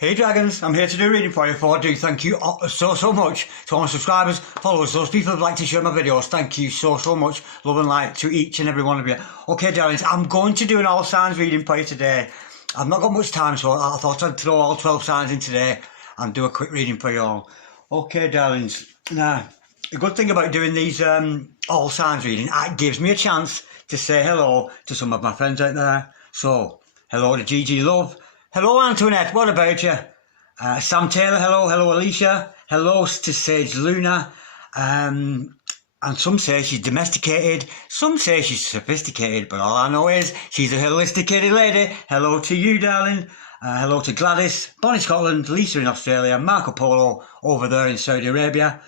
Hey Dragons, I'm here to do a reading for you. I do thank you so much to all my subscribers, followers, those people who've liked to share my videos. Thank you so much. Love and light to each and every one of you. Okay darlings, I'm going to do an all signs reading for you today. I've not got much time, so I thought I'd throw all 12 signs in today and do a quick reading for you all. Okay darlings, now the good thing about doing these all signs reading, it gives me a chance to say hello to some of my friends out there. So, hello to Gigi Love. Hello Antoinette, what about you? Sam Taylor, hello Alicia. Hello to Sage Luna. And some say she's domesticated, some say she's sophisticated, but all I know is she's a holistic lady. Hello to you, darling. Hello to Gladys, Bonnie Scotland, Lisa in Australia, Marco Polo over there in Saudi Arabia.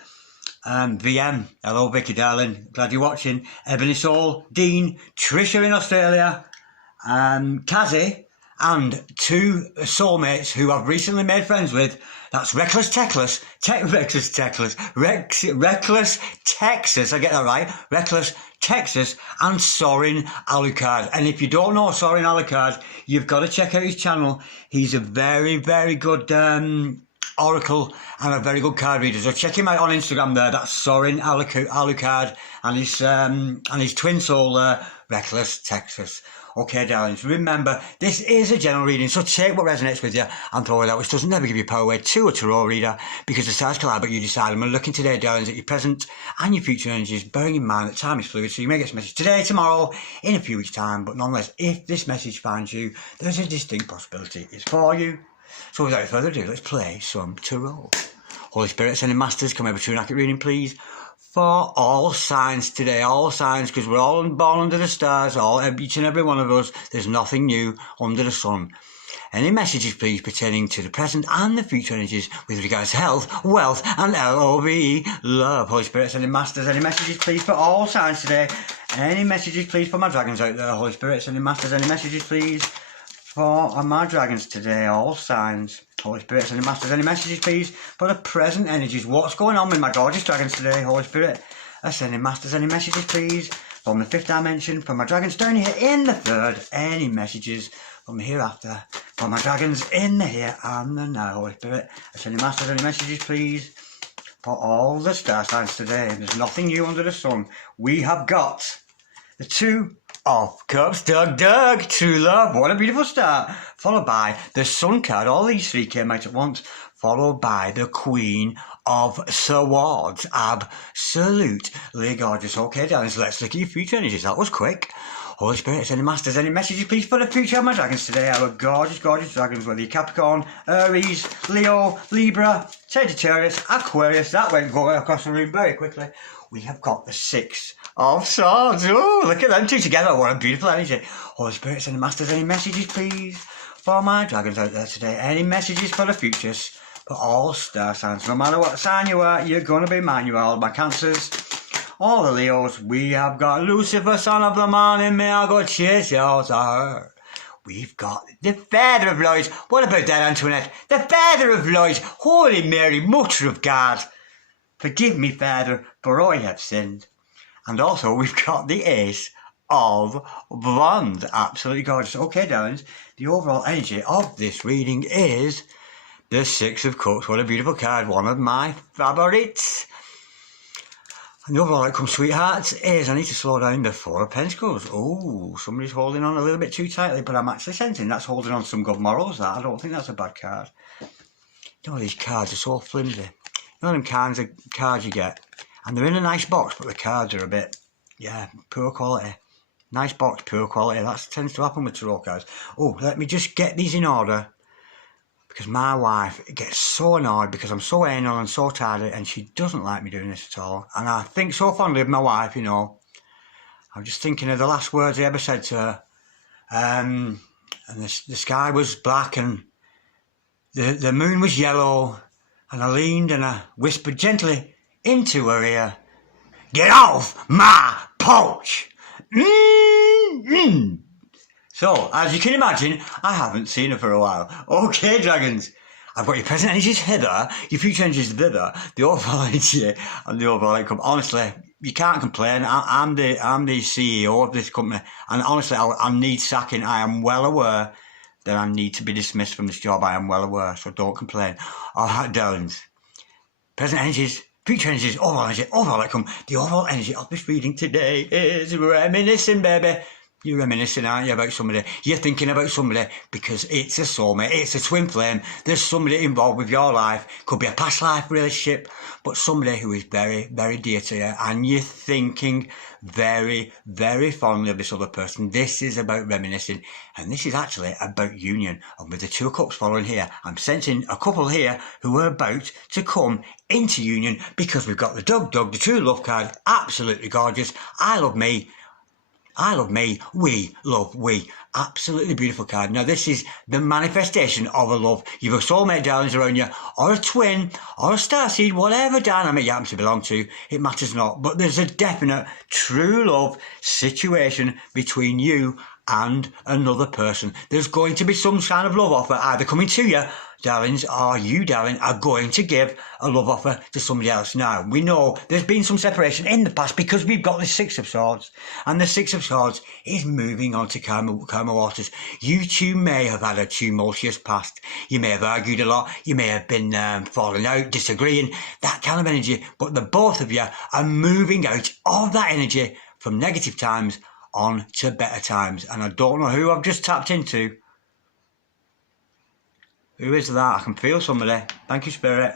VM, hello Vicky darling, glad you're watching. Ebony Soul, Dean, Trisha in Australia, Kazi, and two soulmates who I've recently made friends with. That's Reckless Texas, I get that right, Reckless Texas, and Sorin Alucard. And if you don't know Sorin Alucard, you've got to check out his channel. He's a very good oracle and a very good card reader. So check him out on Instagram there. That's Sorin Alucard and his twin soul, Reckless Texas. Okay, darlings, remember, this is a general reading, so take what resonates with you and throw it out, which doesn't never give you power away to a tarot reader, because the stars collide, but you decide. I'm looking today, darlings, at your present and your future energies, bearing in mind that time is fluid, so you may get this message today, tomorrow, in a few weeks' time, but nonetheless, if this message finds you, there's a distinct possibility it's for you. So without further ado, let's play some tarot. Holy Spirit, sending masters, come over to an accurate reading, please. For all signs today, all signs, because we're all born under the stars, each and every one of us, there's nothing new under the sun. Any messages, please, pertaining to the present and the future energies with regards to health, wealth, and LOVE, love. Holy Spirit, sending masters, any messages, please, for all signs today. Any messages, please, for my dragons out there. Holy Spirit, sending masters, any messages, please, for my dragons today, all signs. Holy Spirit, sending masters, any messages, please, for the present energies. What's going on with my gorgeous dragons today? Holy Spirit, sending masters, any messages, please, from the fifth dimension, for my dragons down here in the third. Any messages from hereafter, for my dragons in the here and the now. Holy Spirit, sending masters, any messages, please, for all the star signs today. There's nothing new under the sun. We have got the Two of Cups, Doug, true love, what a beautiful start, followed by the Sun card. All these three came out at once, followed by the Queen of Swords, absolutely gorgeous. Okay, darlings, let's look at your future energies. That was quick. Holy Spirit, any masters, any messages, please, for the future of my dragons today. Our gorgeous dragons, whether you're Capricorn, Aries, Leo, Libra, Sagittarius, Aquarius. That went across the room very quickly. We have got the Six of Swords. Oh, look at them two together. What a beautiful energy. Holy Spirit, any masters, any messages, please, for my dragons out there today. Any messages for the futures, for all star signs. No matter what sign you are, you're going to be mine. You are all my Cancers, all the Leos. We have got Lucifer, son of the morning. May I go chase your star. We've got the Feather of Light. What about that, Antoinette? The Feather of Light. Holy Mary, Mother of God, forgive me, Father, for I have sinned. And also, we've got the Ace of Wands. Absolutely gorgeous. Okay, darlings, the overall energy of this reading is the Six of Cups. What a beautiful card. One of my favourites. And the overall outcome, sweethearts, is I need to slow down the Four of Pentacles. Oh, somebody's holding on a little bit too tightly, but I'm actually sensing that's holding on some good morals, that. I don't think that's a bad card. You know, these cards are so flimsy. You know them kinds of cards you get, and they're in a nice box, but the cards are a bit, poor quality. Nice box, poor quality. That tends to happen with tarot cards. Oh, let me just get these in order, because my wife gets so annoyed because I'm so anal and so tired, and she doesn't like me doing this at all. And I think so fondly of my wife, you know. I'm just thinking of the last words I ever said to her. And the sky was black and the moon was yellow. And I leaned and I whispered gently into her ear, "Get off my porch!" So, as you can imagine, I haven't seen her for a while. Okay, dragons, I've got your present energies hither, your future energies thither, the overall energy and the overall outcome. Honestly, you can't complain. I'm the CEO of this company, and honestly, I need sacking. I am well aware that I need to be dismissed from this job. I am well aware, so don't complain. All right, darlings. Present energies, future energies, overall outcome. The overall energy of this reading today is reminiscing, baby. You're reminiscing, aren't you, about somebody? You're thinking about somebody because it's a soulmate, it's a twin flame. There's somebody involved with your life. Could be a past life relationship, but somebody who is very, very dear to you. And you're thinking very, very fondly of this other person. This is about reminiscing. And this is actually about union. And with the Two of Cups following here, I'm sensing a couple here who are about to come into union because we've got the Dug, the True Love card. Absolutely gorgeous. I love me. I love me, we love we. Absolutely beautiful card. Now this is the manifestation of a love. You've a soulmate, darlings, around you, or a twin, or a starseed, whatever dynamic you happen to belong to, it matters not. But there's a definite true love situation between you and another person. There's going to be some kind of love offer either coming to you, darlings, or you, darling, are going to give a love offer to somebody else. Now, we know there's been some separation in the past because we've got the Six of Swords, and the Six of Swords is moving on to calmer waters. You two may have had a tumultuous past. You may have argued a lot. You may have been falling out, disagreeing, that kind of energy. But the both of you are moving out of that energy from negative times on to better times. And I don't know who I've just tapped into. Who is that? I can feel somebody. Thank you, Spirit.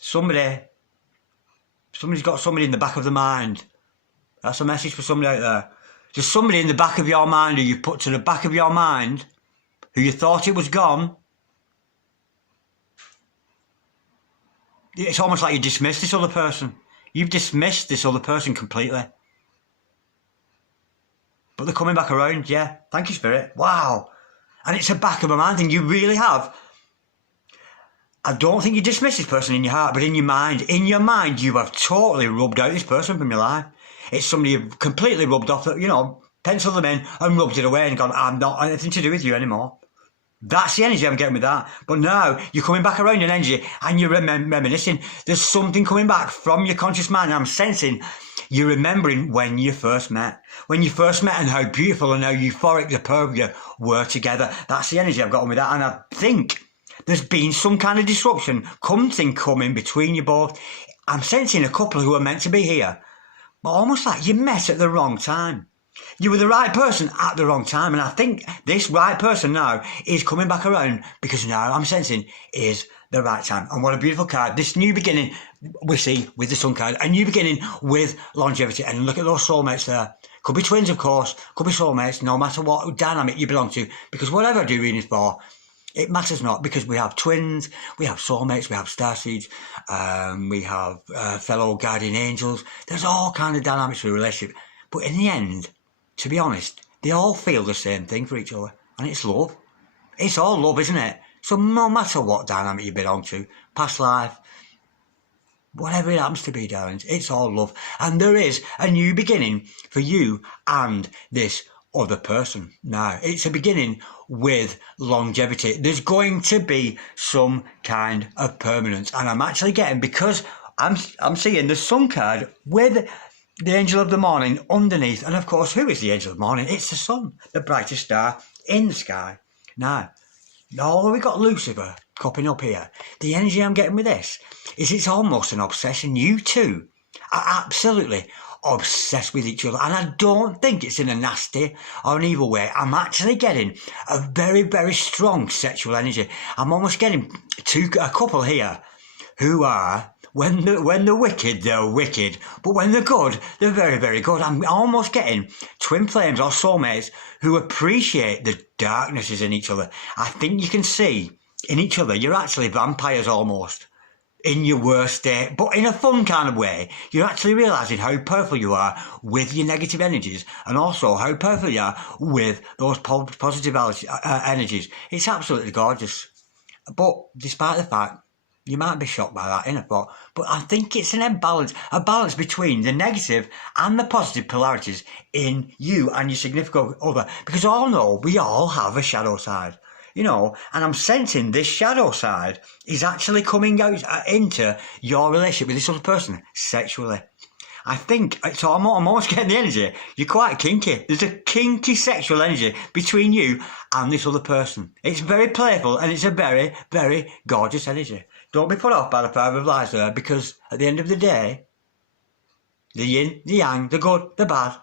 Somebody's got somebody in the back of the mind. That's a message for somebody out there. There's somebody in the back of your mind who you put to the back of your mind, who you thought it was gone. It's almost like you dismissed this other person. You've dismissed this other person completely. But they're coming back around, yeah. Thank you, Spirit. Wow. And it's a back of my mind thing. You really have. I don't think you dismiss this person in your heart, but in your mind, you have totally rubbed out this person from your life. It's somebody you've completely rubbed off, penciled them in and rubbed it away and gone, I'm not anything to do with you anymore. That's the energy I'm getting with that. But now you're coming back around in energy and you're reminiscing. There's something coming back from your conscious mind. I'm sensing you're remembering when you first met. When you first met and how beautiful and how euphoric the pair of you were together. That's the energy I've got on with that. And I think there's been some kind of disruption, something coming between you both. I'm sensing a couple who are meant to be here. But almost like you met at the wrong time. You were the right person at the wrong time. And I think this right person now is coming back around because now I'm sensing is the right time. And what a beautiful card. This new beginning we see with the Sun card. A new beginning with longevity. And look at those soulmates there. Could be twins, of course. Could be soulmates, no matter what dynamic you belong to. Because whatever I do readings for, it matters not, because we have twins, we have soulmates, we have starseeds, we have fellow guardian angels. There's all kind of dynamics of a relationship. But in the end, to be honest, they all feel the same thing for each other. And it's love. It's all love, isn't it? So no matter what dynamic you belong to, past life, whatever it happens to be, darlings, it's all love. And there is a new beginning for you and this other person. Now, it's a beginning with longevity. There's going to be some kind of permanence. And I'm actually getting, because I'm seeing the Sun card with the angel of the morning underneath. And of course, who is the angel of the morning? It's the sun, the brightest star in the sky. Now, although we got Lucifer copping up here, the energy I'm getting with this is it's almost an obsession. You two are absolutely obsessed with each other. And I don't think it's in a nasty or an evil way. I'm actually getting a very, very strong sexual energy. I'm almost getting a couple here who are, when they're wicked, they're wicked. But when they're good, they're very, very good. I'm almost getting twin flames or soulmates who appreciate the darknesses in each other. I think you can see in each other, you're actually vampires almost. In your worst state, but in a fun kind of way. You're actually realising how powerful you are with your negative energies, and also how powerful you are with those positive energies. It's absolutely gorgeous. But despite the fact, you might be shocked by that, innit? But I think it's an imbalance, a balance between the negative and the positive polarities in you and your significant other. Because all know we all have a shadow side. And I'm sensing this shadow side is actually coming out into your relationship with this other person sexually. I think, so I'm almost getting the energy. You're quite kinky. There's a kinky sexual energy between you and this other person. It's very playful and it's a very, very gorgeous energy. Don't be put off by the power of lies there, because at the end of the day, the yin, the yang, the good, the bad,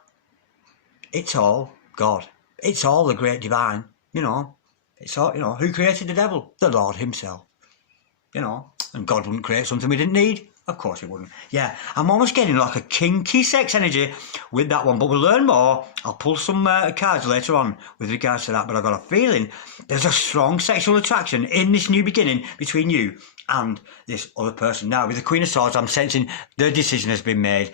it's all God. It's all the great divine, you know. It's all, you know, who created the devil? The Lord himself, you know. And God wouldn't create something we didn't need. Of course he wouldn't. Yeah, I'm almost getting like a kinky sex energy with that one, but we'll learn more. I'll pull some cards later on with regards to that, but I've got a feeling there's a strong sexual attraction in this new beginning between you and this other person. Now, with the Queen of Swords, I'm sensing the decision has been made.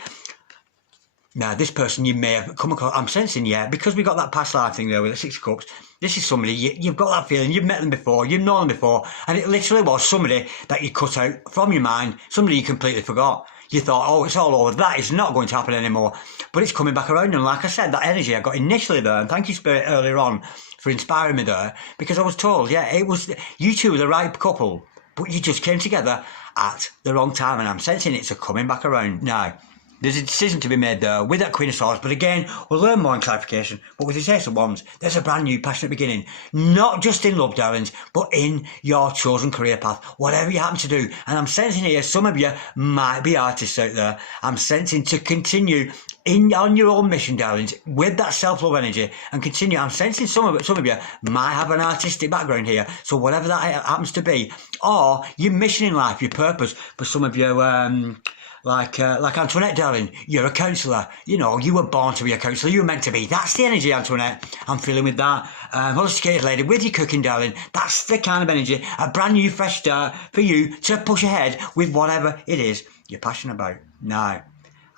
Now, this person you may have come across, I'm sensing, yeah, because we got that past life thing there with the Six of Cups, this is somebody, you've got that feeling, you've met them before, you've known them before, and it literally was somebody that you cut out from your mind, somebody you completely forgot. You thought, oh, it's all over, that is not going to happen anymore, but it's coming back around, and like I said, that energy I got initially there, and thank you, Spirit, earlier on for inspiring me there, because I was told, yeah, it was, you two were the right couple, but you just came together at the wrong time, and I'm sensing it's a coming back around now. There's a decision to be made there with that Queen of Swords, but again, we'll learn more in clarification. But with the Ace of Wands, there's a brand new passionate beginning. Not just in love, darlings, but in your chosen career path, whatever you happen to do. And I'm sensing here, some of you might be artists out there. I'm sensing to continue on your own mission, darlings, with that self-love energy and continue. I'm sensing some of you might have an artistic background here. So whatever that happens to be, or your mission in life, your purpose, for some of you, like Antoinette, darling, you're a counsellor. You know, you were born to be a counsellor. You were meant to be. That's the energy, Antoinette. I'm feeling with that. Holistic lady, with your cooking, darling. That's the kind of energy. A brand new, fresh start for you to push ahead with whatever it is you're passionate about. Now,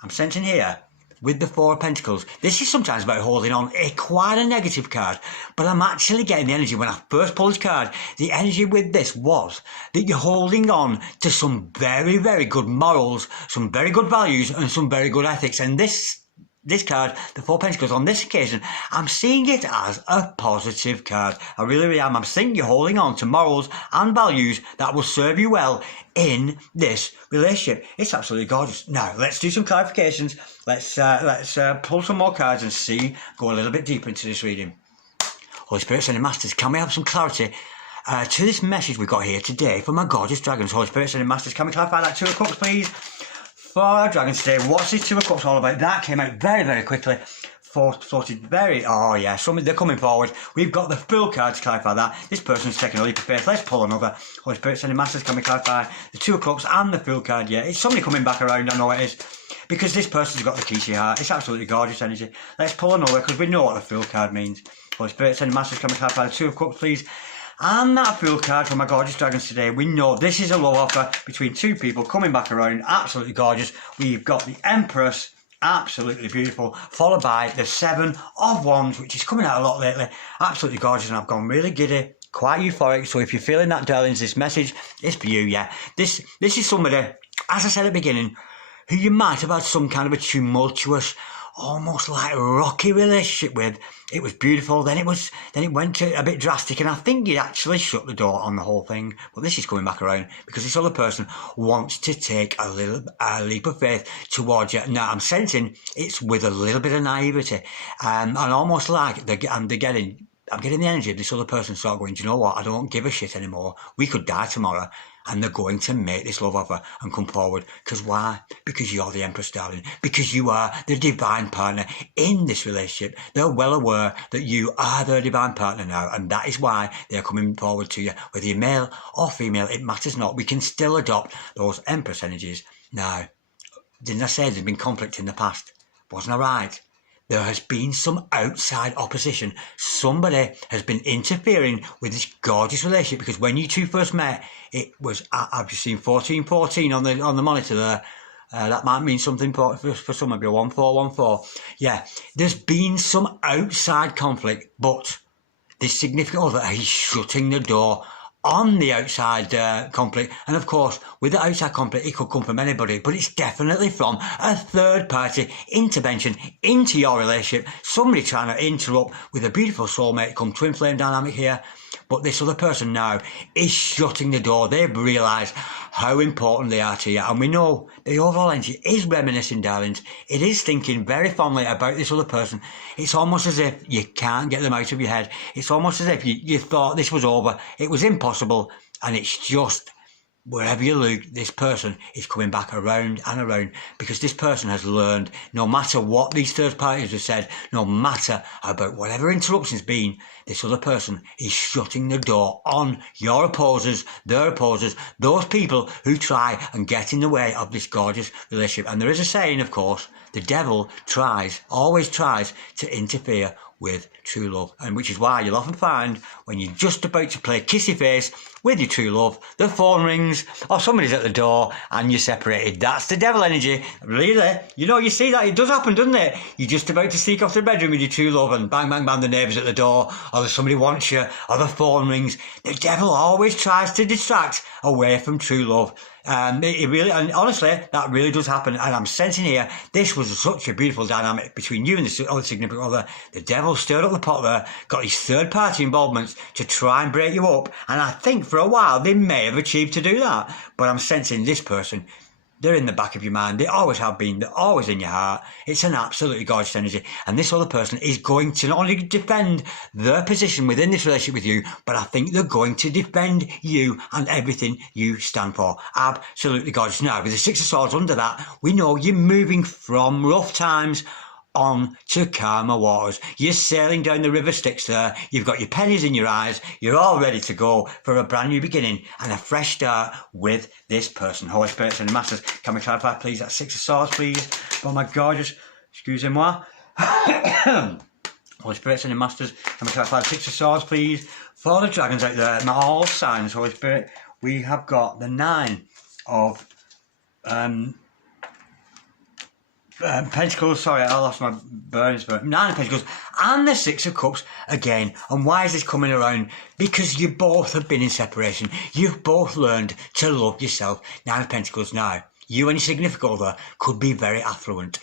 I'm sensing here, with the Four of Pentacles, this is sometimes about holding on, quite a negative card, but I'm actually getting the energy when I first pulled this card. The energy with this was that you're holding on to some very, very good morals, some very good values, and some very good ethics. And this card, the Four of Pentacles, on this occasion, I'm seeing it as a positive card. I really, really am. I'm seeing you holding on to morals and values that will serve you well in this relationship. It's absolutely gorgeous. Now, let's do some clarifications. Let's pull some more cards and go a little bit deeper into this reading. Holy Spirit, Sending Masters, can we have some clarity to this message we got here today from my gorgeous dragons? Holy Spirit, Sending Masters, can we clarify that Two of Cups, please? For our dragons today, what's this Two of Cups all about? That came out very, very quickly. Floated very, oh yeah, they're coming forward. We've got the full card to clarify that. This person's taking a leap of faith. Let's pull another. Holy Spirit, Sending Masters, can we clarify the Two of Cups and the full card? Yeah, it's somebody coming back around, I know it is. Because this person's got the key to your heart. It's absolutely gorgeous energy. Let's pull another, because we know what the full card means. Holy Spirit, Sending Masters, can we clarify the Two of Cups, please? And that full card from my gorgeous dragons today. We know this is a love offer between two people coming back around. Absolutely gorgeous. We've got the Empress, absolutely beautiful, followed by the Seven of Wands, which is coming out a lot lately. Absolutely gorgeous, and I've gone really giddy, quite euphoric. So if you're feeling that, darlings, this message is for you. Yeah, this is somebody, as I said at the beginning, who you might have had some kind of a tumultuous, almost like rocky relationship with. It was beautiful, then it went to a bit drastic, and I think you actually shut the door on the whole thing. But this is coming back around because this other person wants to take a leap of faith towards you. Now I'm sensing it's with a little bit of naivety, and almost like I'm getting the energy of this other person sort of going, do you know what, I don't give a shit anymore. We could die tomorrow. And they're going to make this love offer and come forward. Because why? Because you're the Empress, darling. Because you are the divine partner in this relationship. They're well aware that you are their divine partner now. And that is why they're coming forward to you. Whether you're male or female, it matters not. We can still adopt those Empress energies. Now, didn't I say there's been conflict in the past? Wasn't I right? There has been some outside opposition. Somebody has been interfering with this gorgeous relationship, because when you two first met, it was, I've just seen 1414 on the monitor there. That might mean something for some of you, 1414. Yeah, there's been some outside conflict, but this significant other, he's shutting the door on the outside conflict. And of course, with the outside conflict, it could come from anybody, but it's definitely from a third party intervention into your relationship. Somebody trying to interrupt with a beautiful soulmate, come twin flame dynamic here. But this other person now is shutting the door. They've realised how important they are to you. And we know the overall energy is reminiscing, darlings. It is thinking very fondly about this other person. It's almost as if you can't get them out of your head. It's almost as if you thought this was over. It was impossible. And it's just, wherever you look, this person is coming back around and around, because this person has learned, no matter what these third parties have said, no matter about whatever interruption's been, this other person is shutting the door on your opposers, their opposers, those people who try and get in the way of this gorgeous relationship. And there is a saying, of course, the devil always tries to interfere with true love, and which is why you'll often find when you're just about to play kissy face with your true love, the phone rings or somebody's at the door and you're separated. That's the devil energy. Really, you see that it does happen, doesn't it? You're just about to sneak off to the bedroom with your true love and bang bang bang, the neighbour's at the door, or somebody wants you, or the phone rings. The devil always tries to distract away from true love. It really, and honestly, that really does happen. And I'm sensing here, this was such a beautiful dynamic between you and the other significant other. The devil stirred up the pot there, got his third party involvements to try and break you up. And I think for a while they may have achieved to do that. But I'm sensing this person, they're in the back of your mind. They always have been. They're always in your heart. It's an absolutely gorgeous energy. And this other person is going to not only defend their position within this relationship with you, but I think they're going to defend you and everything you stand for. Absolutely gorgeous. Now, with the Six of Swords under that, we know you're moving from rough times on to calmer waters. You're sailing down the river Styx there. You've got your pennies in your eyes. You're all ready to go for a brand new beginning and a fresh start with this person. Holy Spirits and Masters, can we clarify, please? That Six of Swords, please. Oh my gorgeous. Excusez-moi. Holy Spirits and Masters, can we clarify the Six of Swords, please? For the dragons out there, my all signs, Holy Spirit, we have got the Nine of Pentacles, sorry, I lost my bearings, but Nine of Pentacles and the Six of Cups again. And why is this coming around? Because you both have been in separation. You've both learned to love yourself. Nine of Pentacles now. You and your significant other could be very affluent.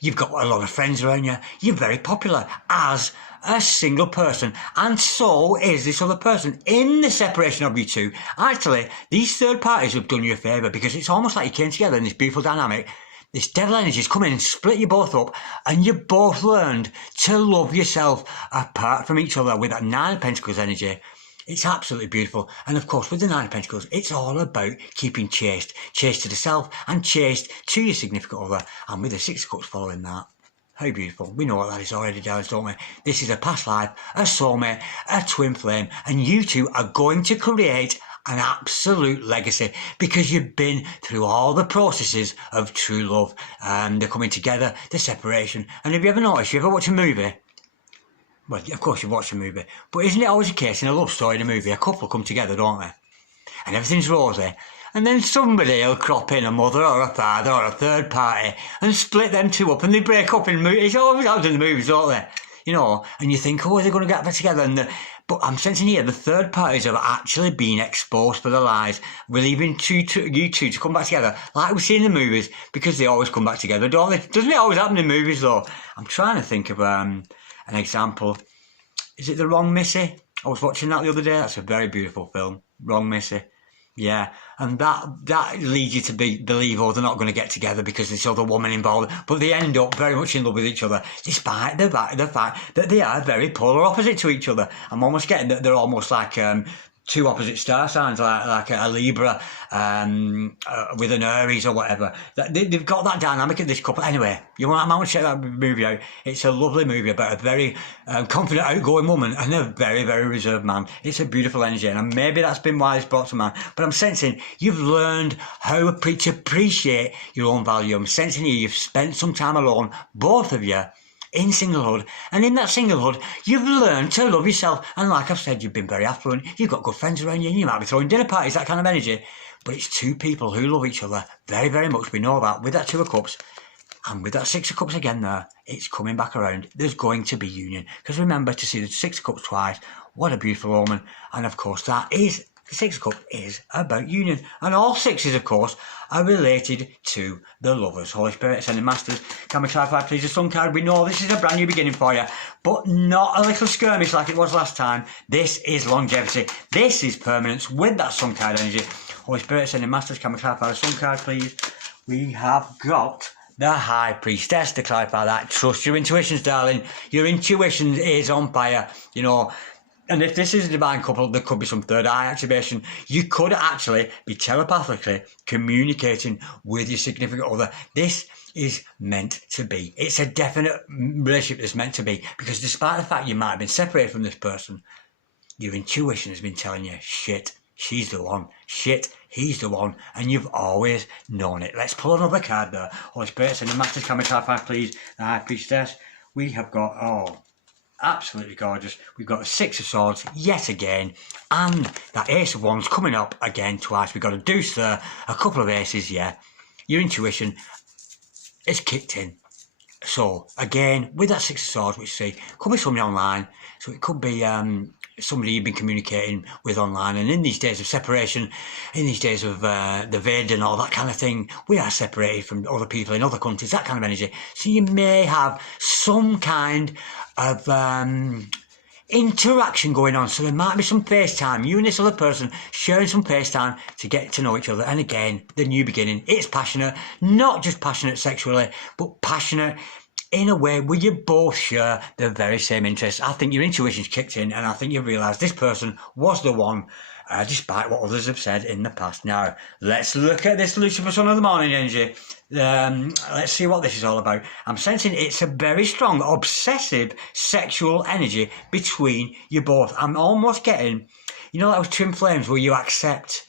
You've got a lot of friends around you. You're very popular as a single person. And so is this other person. In the separation of you two, actually, these third parties have done you a favour, because it's almost like you came together in this beautiful dynamic. This devil energy has come in and split you both up, and you both learned to love yourself apart from each other with that Nine of Pentacles energy. It's absolutely beautiful. And of course, with the Nine of Pentacles, it's all about keeping chaste. Chaste to the self and chaste to your significant other. And with the Six of Cups following that. How beautiful. We know what that is already, darlings, don't we? This is a past life, a soulmate, a twin flame, and you two are going to create an absolute legacy, because you've been through all the processes of true love, and the coming together, the separation. And have you ever noticed, you ever watch a movie? Well, of course you watch a movie, but isn't it always the case in a love story in a movie, a couple come together, don't they? And everything's rosy. And then somebody will crop in, a mother or a father or a third party, and split them two up, and they break up in movies. It always happens in the movies, don't they? And you think, oh, they're going to get back together. But I'm sensing here, the third parties have actually been exposed for their lies. We're leaving you two to come back together, like we see in the movies, because they always come back together, don't they? Doesn't it always happen in movies, though? I'm trying to think of an example. Is it The Wrong Missy? I was watching that the other day. That's a very beautiful film. Wrong Missy. Yeah, and that leads you to believe, oh, they're not going to get together because there's other woman involved, but they end up very much in love with each other, despite the fact that they are very polar opposite to each other. I'm almost getting that they're almost like two opposite star signs, like a Libra with an Aries or whatever. They've got that dynamic in this couple. Anyway, I want to check that movie out. It's a lovely movie about a very confident, outgoing woman and a very, very reserved man. It's a beautiful energy, and maybe that's been why it's brought to mind. But I'm sensing you've learned how to appreciate your own value. I'm sensing you've spent some time alone, both of you, in singlehood, and in that singlehood you've learned to love yourself. And like I've said, you've been very affluent, you've got good friends around you, and you might be throwing dinner parties, that kind of energy, but it's two people who love each other very, very much. We know that with that Two of Cups, and with that Six of Cups again there, it's coming back around. There's going to be union, because remember, to see the Six of Cups twice, what a beautiful omen. And of course that is The Six of Cups is about union. And all sixes, of course, are related to the lovers. Holy Spirit, Ascended Masters, can we clarify, please, the Sun card? We know this is a brand new beginning for you, but not a little skirmish like it was last time. This is longevity. This is permanence with that Sun card energy. Holy Spirit, Ascended Masters, can we clarify the Sun card, please? We have got the High Priestess to clarify that. Trust your intuitions, darling. Your intuition is on fire, you know. And if this is a divine couple, there could be some third eye activation. You could actually be telepathically communicating with your significant other. This is meant to be. It's a definite relationship that's meant to be. Because despite the fact you might have been separated from this person, your intuition has been telling you, shit, she's the one. Shit, he's the one. And you've always known it. Let's pull another card there. Holy Spirit, and the Masters, can we clarify, please? The High Priestess. We have got, absolutely gorgeous. We've got the Six of Swords yet again, and that Ace of Wands coming up again twice. We've got a Deuce there, a couple of aces, yeah. Your intuition is kicked in. So again, with that Six of Swords, which you see, could be somebody online. So it could be somebody you've been communicating with online. And in these days of separation, in these days of the vid and all that kind of thing, we are separated from other people in other countries, that kind of energy. So you may have some kind of interaction going on. So there might be some FaceTime, you and this other person sharing some FaceTime to get to know each other. And again, the new beginning, it's passionate, not just passionate sexually, but passionate in a way where you both share the very same interests. I think your intuition's kicked in, and I think you've realised this person was the one, despite what others have said in the past. Now, let's look at this Lucifer Sun of the Morning energy. Let's see what this is all about. I'm sensing it's a very strong, obsessive sexual energy between you both. I'm almost getting, you know, those twin flames where you accept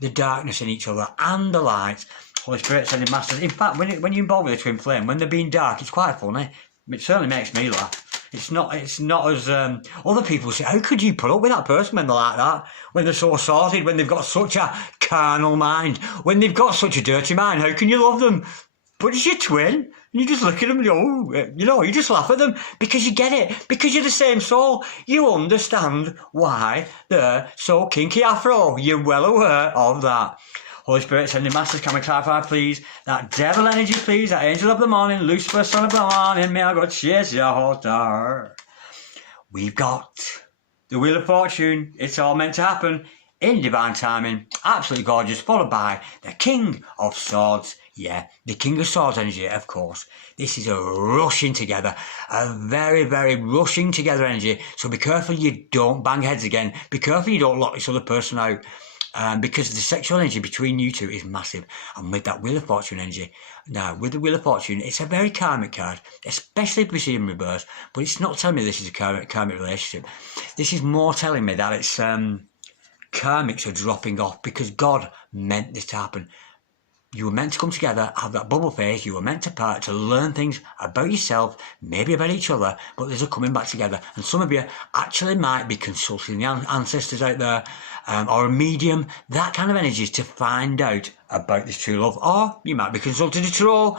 the darkness in each other and the light. Holy Spirit, Ascended Masters. In fact, when you're involved with a twin flame, when they're being dark, it's quite funny. It certainly makes me laugh. It's not as other people say, how could you put up with that person when they're like that? When they're so sorted, when they've got such a carnal mind, when they've got such a dirty mind, how can you love them? But it's your twin, and you just look at them and you just laugh at them because you get it, because you're the same soul. You understand why they're so kinky Afro. You're well aware of that. Holy Spirit, Ascended Masters, can we clarify, please? That devil energy, please. That angel of the morning, Lucifer, son of the morning. May I go chase your horse. We've got the Wheel of Fortune. It's all meant to happen in divine timing. Absolutely gorgeous. Followed by the King of Swords. Yeah, the King of Swords energy, of course. This is a rushing together. A very, very rushing together energy. So be careful you don't bang heads again. Be careful you don't lock this other person out. Because the sexual energy between you two is massive. And with that Wheel of Fortune energy, now with the Wheel of Fortune, it's a very karmic card, especially if we see in reverse, but it's not telling me this is a karmic relationship. This is more telling me that it's karmics are dropping off because God meant this to happen. You were meant to come together, have that bubble phase, you were meant to part, to learn things about yourself, maybe about each other, but there's a coming back together. And some of you actually might be consulting the ancestors out there, or a medium, that kind of energy to find out about this true love. Or you might be consulting a tarot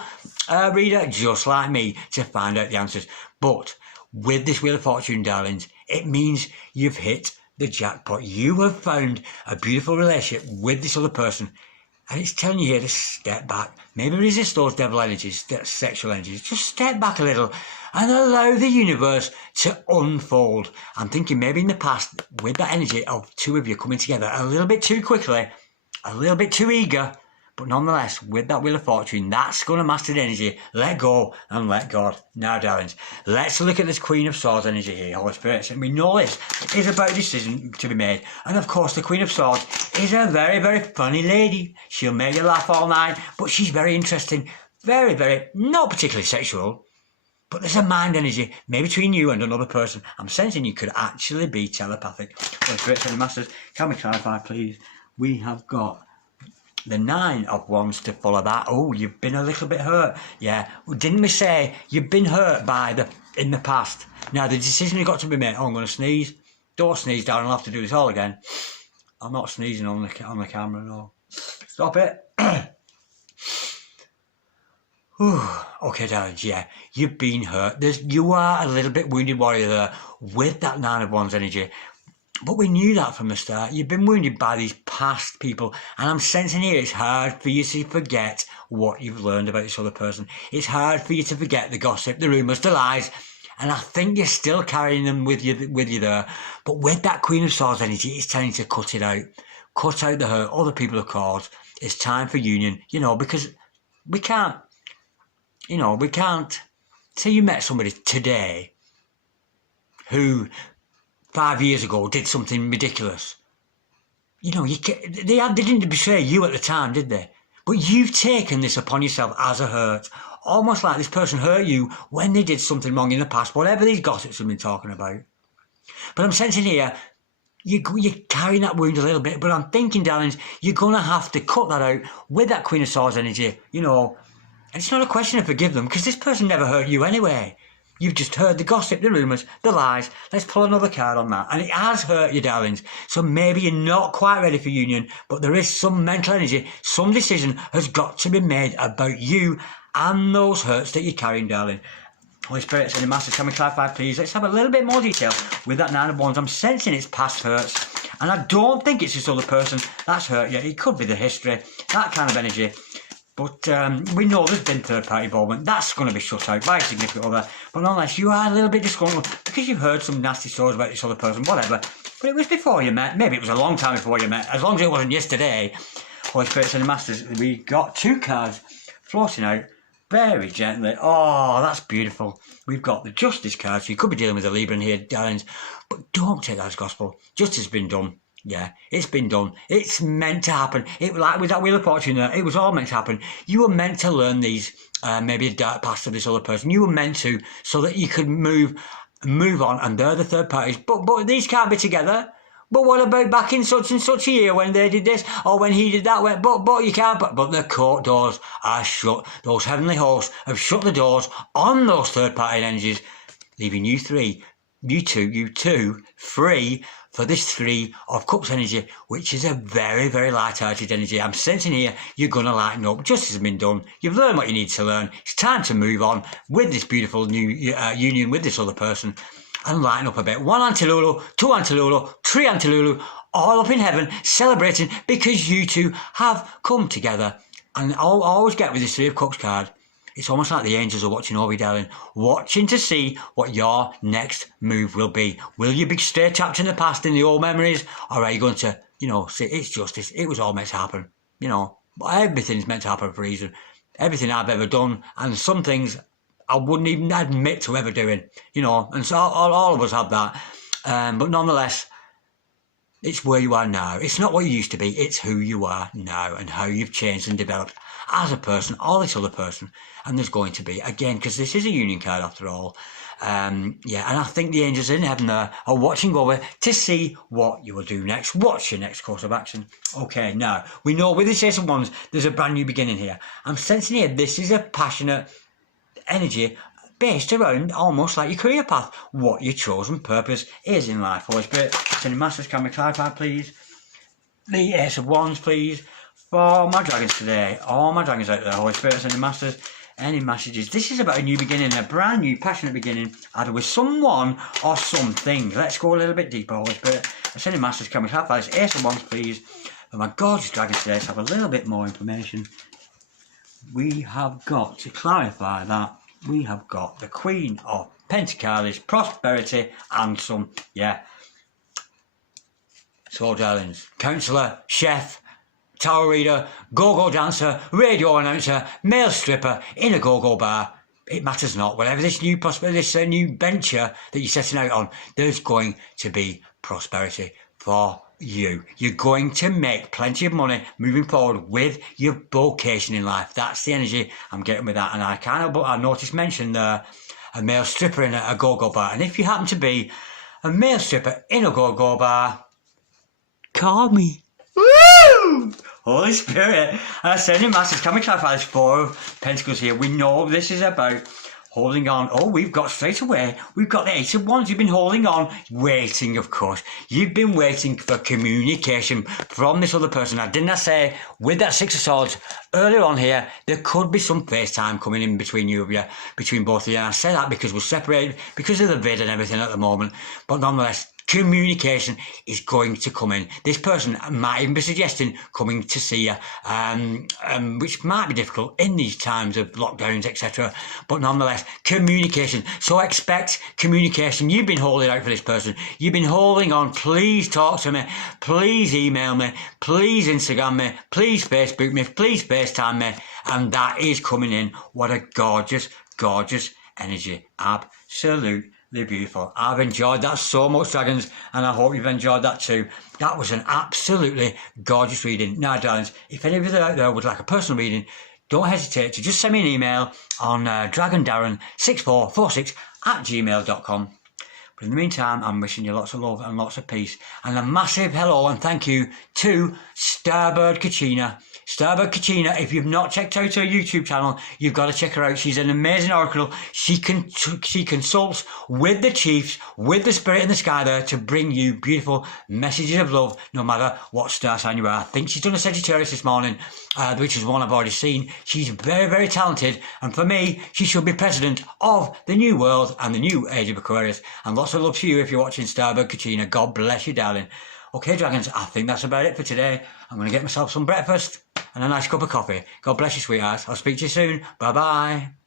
reader, just like me, to find out the answers. But with this Wheel of Fortune, darlings, it means you've hit the jackpot. You have found a beautiful relationship with this other person. And it's telling you here to step back. Maybe resist those devil energies, that sexual energies. Just step back a little and allow the universe to unfold. I'm thinking maybe in the past, with that energy of two of you coming together a little bit too quickly, a little bit too eager, but nonetheless, with that Wheel of Fortune, that's going to master the energy. Let go and let God. Now, darlings, let's look at this Queen of Swords energy here, Holy Spirit. And we know this is about a decision to be made. And of course, the Queen of Swords is a very, very funny lady. She'll make you laugh all night, but she's very interesting. Very, very, not particularly sexual. But there's a mind energy, maybe between you and another person. I'm sensing you could actually be telepathic. Holy Spirit, and Masters, can we clarify, please? We have got the Nine of Wands to follow that. Oh, you've been a little bit hurt. Yeah. Didn't we say you've been hurt in the past? Now, the decision has got to be made. Oh, I'm going to sneeze. Don't sneeze, darling. I'll have to do this all again. I'm not sneezing on the camera, no. Stop it. Okay, darlings, yeah. You've been hurt. You are a little bit wounded warrior there with that Nine of Wands energy. But we knew that from the start. You've been wounded by these past people, and I'm sensing here it's hard for you to forget what you've learned about this other person. It's hard for you to forget the gossip, the rumours, the lies, and I think you're still carrying them with you there. But with that Queen of Swords energy, it's telling you to cut it out. Cut out the hurt other people have caused. It's time for union, because we can't, we can't. Say you met somebody today who 5 years ago did something ridiculous. They didn't betray you at the time, did they? But you've taken this upon yourself as a hurt. Almost like this person hurt you when they did something wrong in the past, whatever these gossips have been talking about. But I'm sensing here, you're carrying that wound a little bit, but I'm thinking, darlings, you're going to have to cut that out with that Queen of Swords energy, And it's not a question of forgive them, because this person never hurt you anyway. You've just heard the gossip, the rumours, the lies. Let's pull another card on that. And it has hurt you, darlings. So maybe you're not quite ready for union, but there is some mental energy, some decision has got to be made about you and those hurts that you're carrying, darling. Holy Spirit, sending masters, can we clarify, please? Let's have a little bit more detail with that Nine of Wands. I'm sensing it's past hurts. And I don't think it's this other person that's hurt you. It could be the history, that kind of energy. But we know there's been third-party involvement. That's going to be shut out by a significant other. But nonetheless, you are a little bit disgruntled because you've heard some nasty stories about this other person, whatever. But it was before you met. Maybe it was a long time before you met. As long as it wasn't yesterday. Holy Spirit, Sending Masters, we got 2 cards floating out very gently. Oh, that's beautiful. We've got the Justice card. So you could be dealing with a Libra in here, darlings. But don't take that as gospel. Justice has been done. Yeah, it's been done. It's meant to happen. Like with that Wheel of Fortune there, it was all meant to happen. You were meant to learn these, maybe a dark past of this other person. You were meant to, so that you could move on, and they're the third parties. But these can't be together. But what about back in such and such a year when they did this, or when he did that? But you can't. But the court doors are shut. Those heavenly hosts have shut the doors on those third party energies, leaving you two free for this 3 of Cups energy, which is a very, very light-hearted energy. I'm sensing here you're going to lighten up. Justice has been done. You've learned what you need to learn. It's time to move on with this beautiful new union with this other person and lighten up a bit. 1 Antilulu, 2 Antilulu, 3 Antilulu, all up in heaven, celebrating because you two have come together. And I'll always get with this 3 of Cups card, it's almost like the angels are watching over you, darling, watching to see what your next move will be. Will you be stay trapped in the past, in the old memories, or are you going to, say it's justice, it was all meant to happen, everything's meant to happen for a reason. Everything I've ever done, and some things I wouldn't even admit to ever doing, and so all of us have that. But nonetheless, it's where you are now. It's not what you used to be, it's who you are now and how you've changed and developed as a person or this other person. And there's going to be, again, because this is a union card after all. And I think the angels in heaven there are watching over to see what you will do next. What's your next course of action? Okay, now, we know with this Ace of Wands, there's a brand new beginning here. I'm sensing here, this is a passionate energy based around almost like your career path, what your chosen purpose is in life. Holy Spirit, sending masters, can we clarify, please? The Ace of Wands, please, for my dragons today. All my dragons out there, Holy Spirit, sending masters, any messages. This is about a new beginning, a brand new passionate beginning, either with someone or something. Let's go a little bit deeper, Holy Spirit. Sending masters, can we clarify this Ace of Wands, please, for my gorgeous dragons today, to have a little bit more information. We have got to clarify that. We have got the Queen of Pentacles, prosperity, and some, So, darlings, counsellor, chef, tarot reader, go-go dancer, radio announcer, male stripper, in a go-go bar. It matters not. Whatever this new new venture that you're setting out on, there's going to be prosperity for you. You're going to make plenty of money moving forward with your vocation in life. That's the energy I'm getting with that. And I noticed mentioned there a male stripper in a go-go bar. And if you happen to be a male stripper in a go-go bar, call me. Woo! Holy Spirit. Sending masters, can we clarify this 4 of Pentacles here? We know this is about holding on. Oh, we've got straight away, we've got the Ace of Wands. You've been holding on, waiting, of course. You've been waiting for communication from this other person. Now, didn't I say, with that 6 of Swords, earlier on here, there could be some FaceTime coming in between both of you. And I say that because we're separated, because of the vid and everything at the moment. But nonetheless, Communication is going to come in. This person might even be suggesting coming to see you, which might be difficult in these times of lockdowns, etc. But nonetheless, communication. So expect communication. You've been holding out for this person. You've been holding on. Please talk to me. Please email me. Please Instagram me. Please Facebook me. Please FaceTime me. And that is coming in. What a gorgeous, gorgeous energy. Absolutely beautiful. I've enjoyed that so much, dragons, and I hope you've enjoyed that too. That was an absolutely gorgeous reading. Now, darlings, if any of you out there would like a personal reading, don't hesitate to just send me an email on dragondarren6446@gmail.com. But in the meantime, I'm wishing you lots of love and lots of peace. And a massive hello and thank you to Starbird Kachina. Starbird Kachina, if you've not checked out her YouTube channel, you've got to check her out. She's an amazing oracle. She consults with the chiefs, with the spirit in the sky there, to bring you beautiful messages of love, no matter what star sign you are. I think she's done a Sagittarius this morning, which is one I've already seen. She's very, very talented. And for me, she should be president of the new world and the new age of Aquarius. And lots of love to you if you're watching Starbird Kachina. God bless you, darling. Okay, dragons, I think that's about it for today. I'm going to get myself some breakfast and a nice cup of coffee. God bless you, sweetheart. I'll speak to you soon. Bye-bye.